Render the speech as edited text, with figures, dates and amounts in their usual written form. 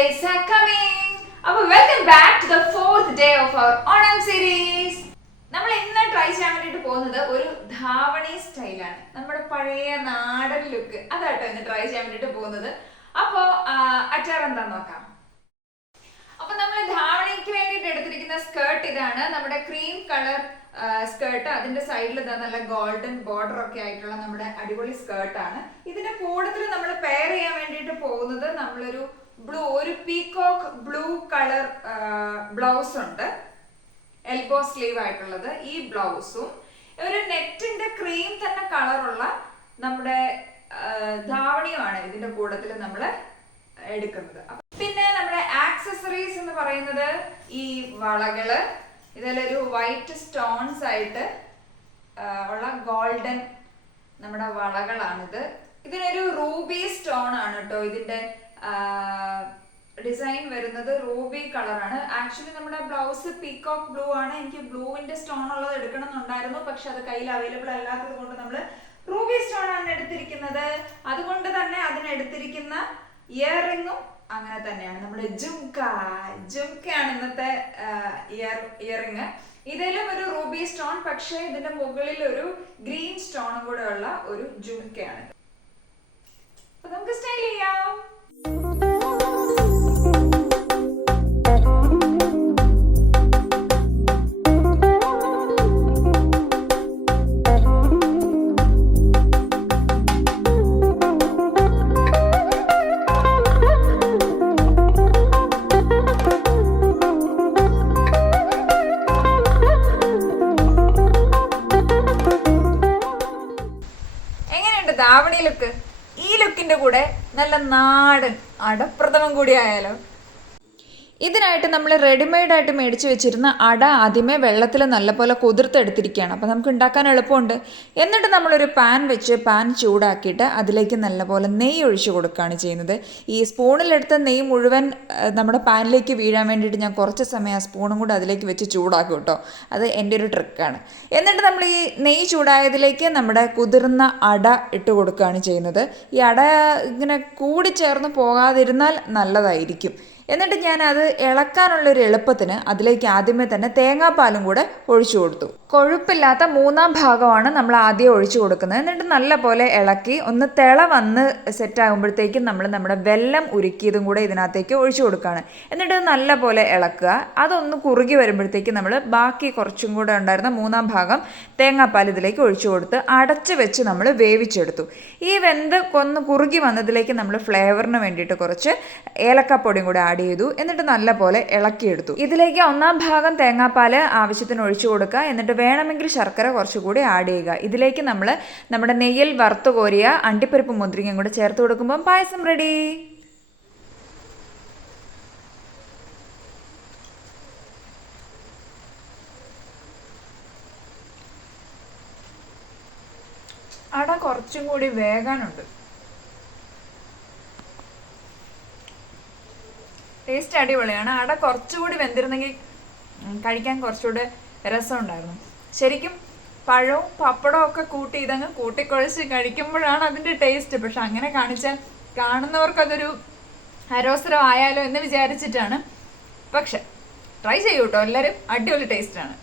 days are coming. Welcome back to the fourth day of our Onam series. നമ്മൾ ഇന്ന് try ചെയ്യാൻ വേണ്ടിയിട്ട് പോകുന്നത് ഒരു ധാവണി സ്റ്റൈലാണ്. നമ്മുടെ പഴയ നാടൻ ലുക്ക് അതാട്ടോ ഇന്ന് ട്രൈ ചെയ്യാൻ വേണ്ടിയിട്ട് പോകുന്നത്. അപ്പോൾ അച്ചാർ എന്താന്ന് നോക്കാം. അപ്പൊ നമ്മൾ ധാവണിക്ക് വേണ്ടിയിട്ട് എടുത്തിരിക്കുന്ന സ്കേർട്ട് ഇതാണ്. നമ്മുടെ ക്രീം കളർ സ്കേർട്ട്. അതിന്റെ സൈഡിൽ ഇതാ നല്ല ഗോൾഡൻ ബോർഡർ ഒക്കെ ആയിട്ടുള്ള നമ്മുടെ അടിപൊളി സ്കേർട്ടാണ്. ഇതിന്റെ കൂടുതൽ നമ്മൾ പെയർ ചെയ്യാൻ വേണ്ടിയിട്ട് പോകുന്നത് നമ്മളൊരു ഒരു പീകോക്ക് ബ്ലൂ കളർ ബ്ലൗസ് ഉണ്ട്, എൽബോ സ്ലീവ് ആയിട്ടുള്ളത്. ഈ ബ്ലൗസും ഒരു നെറ്റിന്റെ ക്രീം തന്നെ കളറുള്ള നമ്മുടെ ധാവണിയുമാണ് ഇതിന്റെ കൂട്ടത്തിൽ നമ്മൾ എടുക്കുന്നത്. പിന്നെ നമ്മുടെ ആക്സസറീസ് എന്ന് പറയുന്നത് ഈ വളകള്, ഇതിലൊരു വൈറ്റ് സ്റ്റോൺസ് ആയിട്ട് ഉള്ള ഗോൾഡൻ നമ്മുടെ വളകളാണിത്. ഇതിനൊരു റൂബി സ്റ്റോൺ ആണ് കേട്ടോ. ഇതിന്റെ ഡിസൈൻ വരുന്നത് റൂബി കളറാണ്. ആക്ച്വലി നമ്മുടെ ബ്ലൗസ് പീകോക്ക് ബ്ലൂ ആണ്. എനിക്ക് ബ്ലൂവിന്റെ സ്റ്റോൺ ഉള്ളത് എടുക്കണം എന്നുണ്ടായിരുന്നു, പക്ഷെ അത് കയ്യിൽ അവൈലബിൾ അല്ലാത്തത് കൊണ്ട് നമ്മൾ റൂബി സ്റ്റോൺ ആണ് എടുത്തിരിക്കുന്നത്. അതുകൊണ്ട് തന്നെ അതിനെടുത്തിരിക്കുന്ന ഇയറിങ്ങും അങ്ങനെ തന്നെയാണ്. നമ്മുടെ ജുംക്കയാണ് ഇന്നത്തെ ഇയറിങ്. ഇതിലും ഒരു റൂബി സ്റ്റോൺ, പക്ഷെ ഇതിന്റെ മുകളിൽ ഒരു ഗ്രീൻ സ്റ്റോണും കൂടെ ഉള്ള ഒരു ജുംക്കയാണ്. അപ്പൊ നമുക്ക് സ്റ്റൈൽ ചെയ്യാം. ധാവണി ലുക്ക്. ഈ ലുക്കിന്റെ കൂടെ നല്ല നാടൻ അടപ്രഥമൻ കൂടി ആയാലോ. ഇതിനായിട്ട് നമ്മൾ റെഡിമെയ്ഡ് ആയിട്ട് മേടിച്ച് വെച്ചിരുന്ന അട ആദ്യമേ വെള്ളത്തിൽ നല്ലപോലെ കുതിർത്തെടുത്തിരിക്കുകയാണ്. അപ്പോൾ നമുക്ക് ഉണ്ടാക്കാൻ എളുപ്പമുണ്ട്. എന്നിട്ട് നമ്മളൊരു പാൻ വെച്ച് പാൻ ചൂടാക്കിയിട്ട് അതിലേക്ക് നല്ലപോലെ നെയ്യ് ഒഴിച്ച് കൊടുക്കുകയാണ് ചെയ്യുന്നത്. ഈ സ്പൂണിലെടുത്ത നെയ്യ് മുഴുവൻ നമ്മുടെ പാനിലേക്ക് വീഴാൻ വേണ്ടിയിട്ട് ഞാൻ കുറച്ച് സമയം ആ സ്പൂണും കൂടെ അതിലേക്ക് വെച്ച് ചൂടാക്കും കേട്ടോ. അത് എൻ്റെ ഒരു ട്രിക്കാണ്. എന്നിട്ട് നമ്മൾ ഈ നെയ്യ് ചൂടായതിലേക്ക് നമ്മുടെ കുതിർന്ന അട ഇട്ട് കൊടുക്കുകയാണ് ചെയ്യുന്നത്. ഈ അട ഇങ്ങനെ കൂടി ചേർന്ന് പോകാതിരുന്നാൽ നല്ലതായിരിക്കും. എന്നിട്ട് ഞാൻ അത് ഇളക്കാനുള്ളൊരു എളുപ്പത്തിന് അതിലേക്ക് ആദ്യമേ തന്നെ തേങ്ങാപ്പാലും കൂടെ ഒഴിച്ചു കൊടുത്തു. കൊഴുപ്പില്ലാത്ത 3/4 ഭാഗമാണ് നമ്മൾ ആദ്യം ഒഴിച്ചു കൊടുക്കുന്നത്. എന്നിട്ട് നല്ല പോലെ ഇളക്കി ഒന്ന് തിള വന്ന് സെറ്റാകുമ്പോഴത്തേക്കും നമ്മൾ നമ്മുടെ വെല്ലം ഉരുക്കിയതും കൂടെ ഇതിനകത്തേക്ക് ഒഴിച്ചു കൊടുക്കുകയാണ്. എന്നിട്ട് നല്ല പോലെ ഇളക്കുക. അതൊന്ന് കുറുകി വരുമ്പോഴത്തേക്കും നമ്മൾ ബാക്കി കുറച്ചും കൂടെ ഉണ്ടായിരുന്ന 3/4 ഭാഗം തേങ്ങാപ്പാൽ ഇതിലേക്ക് ഒഴിച്ചു കൊടുത്ത് അടച്ച് വെച്ച് നമ്മൾ വേവിച്ചെടുത്തു. ഈ വെന്ത് ഒന്ന് കുറുകി വന്നതിലേക്ക് നമ്മൾ ഫ്ലേവറിന് വേണ്ടിയിട്ട് കുറച്ച് ഏലക്കാപ്പൊടിയും കൂടെ ആഡ് ചെയ്തു. എന്നിട്ട് നല്ല പോലെ ഇളക്കിയെടുത്തു. ഇതിലേക്ക് 1/4 ഭാഗം തേങ്ങാപ്പാൽ ആവശ്യത്തിന് ഒഴിച്ചു കൊടുക്കുക. എന്നിട്ട് വേണമെങ്കിൽ ശർക്കര കുറച്ചുകൂടി ആഡ് ചെയ്യുക. ഇതിലേക്ക് നമ്മൾ നമ്മുടെ നെയ്യിൽ വറുത്ത് കോരിയ അണ്ടിപ്പരിപ്പ് മുന്തിരിങ്ങയും കൂടെ ചേർത്ത് കൊടുക്കുമ്പോൾ പായസം റെഡി. അട കുറച്ചും കൂടി വേകാനുണ്ട്. ടേസ്റ്റ് അടിപൊളിയാണ്. അട കുറച്ചുകൂടി വെന്തിരുന്നെങ്കിൽ കഴിക്കാൻ കുറച്ചുകൂടെ രസമുണ്ടായിരുന്നു. ശരിക്കും പഴവും പപ്പടവും ഒക്കെ കൂട്ടി ഇതങ്ങ് കൂട്ടിക്കുഴച്ച് കഴിക്കുമ്പോഴാണ് അതിൻ്റെ ടേസ്റ്റ്. പക്ഷെ അങ്ങനെ കാണിച്ചാൽ കാണുന്നവർക്കതൊരു അരോസരം ആയാലോ എന്ന് വിചാരിച്ചിട്ടാണ്. പക്ഷെ ട്രൈ ചെയ്യൂ കേട്ടോ എല്ലാവരും. അടിപൊളി ടേസ്റ്റാണ്.